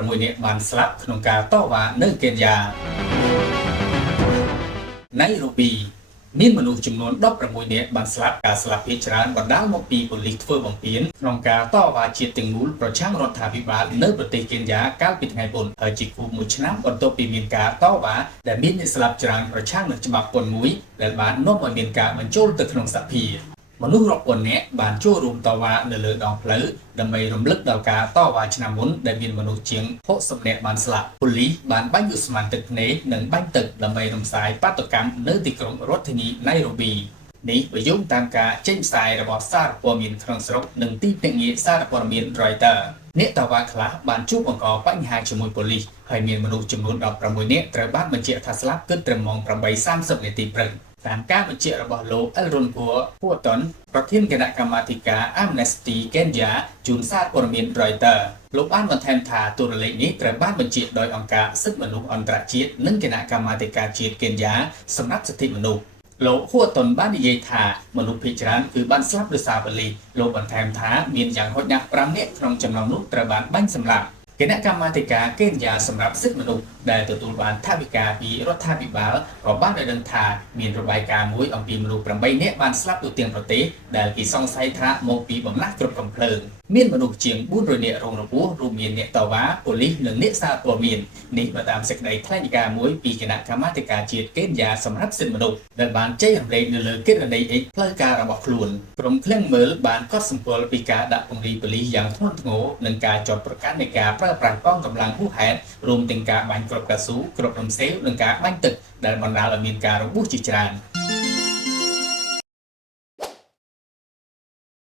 6នាក់បានស្លាប់ក្នុងការតវ៉ានៅកេនយ៉ាណៃរ៉ូប៊ីមានមនុស្សចំនួន16នាក់បានស្លាប់ការស្លាប់ភាគច្រើនបណ្ដាលមកពីប៉ូលីសធ្វើបំពានក្នុងការតវ៉ាជាតិទាំងមូលប្រឆាំងរដ្ឋាភិបាលនៅប្រទេសកេនយ៉ាកាលពីថ្ងៃពុធហើយជាគូមួយឆ្នាំបន្ទាប់ពីមានការតវ៉ាដែលមានអ្នកស្លាប់ច្រើនប្រឆាំងនឹងច្បាប់ពន្ធមួយដែលបាននាំឲ្យមានការបញ្ចូលទៅក្នុងសភាមនុស្សរាប់ពាន់នាក់បានចូលរួមតវ៉ានៅលើដងផ្លូវដើម្បីរំលឹកដល់ការតវ៉ាឆ្នាំមុនដែលមានមនុស្សជាង60នាក់បានស្លាប់ប៉ូលីសបានបាញ់ឧស្ម័នទឹកភ្នែកនិងបាញ់ទឹកដើម្បីរំសាយបាតុកម្មនៅទីក្រុងរដ្ឋធានីណៃរ៉ូប៊ីនេះបើយោងតាមការចេញផ្សាយរបស់សារព័ត៌មានក្នុងស្រុកនិងទីភ្នាក់ងារសារព័ត៌មាន Reuters អ្នកតវ៉ាខ្លះបានជួបបង្កបញ្ហាជាមួយប៉ូលីសហើយមានមនុស្សចំនួន16នាក់ត្រូវបានបញ្ជាក់ថាស្លាប់គិតត្រឹមម៉ោង 8:30 នាទីព្រឹកតាមការបញ្ជាក់របស់លោក Elron Puaton ប្រធានគណៈកម្មាធិការ Amnesty Kenya ជូនសារព័ត៌មាន Reuters លោកបានបន្ថែមថាតួលេខនេះត្រូវបានបញ្ជាក់ដោយអង្គការសិទ្ធិមនុស្សអន្តរជាតិនិងគណៈកម្មាធិការជាតិកេនយ៉ាសម្រាប់សិទ្ធិមនុស្សលោក Puaton បាននិយាយថាមនុស្សភាគច្រើនគឺបានស្លាប់ដោយសារប៉ូលីសលោកបន្ថែមថាមានយ៉ាងហោចណាស់5នាក់ក្នុងចំណោមនោះត្រូវបានបាញ់សម្លាប់គណៈកម្មាធិការកេនយ៉ាសម្រាប់សិទ្ធិមនុស្សដែលទទួលបានថវិកាពីរដ្ឋាភិបាលក៏បានឲ្យដឹងថាមានរបាយការណ៍មួយអំពីមនុស្ស8នាក់បានស្លាប់ទូទាំងប្រទេសដែលគេសង្ស័យថាមកពីបំលាស់គ្រប់កំភ្លើងមានមនុស្សជាង400នាក់រងរបួសរួមមានអ្នកតវ៉ាប៉ូលីសនិងអ្នកសារព័ត៌មាននេះបើតាមសេចក្តីថ្លែងការណ៍មួយពីគណៈកម្មាធិការជាតិកេនយ៉ាសម្រាប់សិទ្ធិមនុស្សដែលបានចែករំលែកនៅលើគណនី X ផ្លូវការរបស់ខ្លួនក្រុមឃ្លាំងមើលបានកត់សម្គាល់ពីការដាក់ពង្រាយប៉ូលីសយ៉ាងធ្ងន់ធ្ងរនិងការចោទប្រកាន់នៃការប្រើប្រាស់កងកម្លាំងហួសហេតុរួមទាំងការបាញ់គ្រាប់កៅស៊ូគ្រាប់រំសេវនិងការបាញ់ទឹកដែលបណ្ដាលឲ្យមានការរបួសជាច្រើន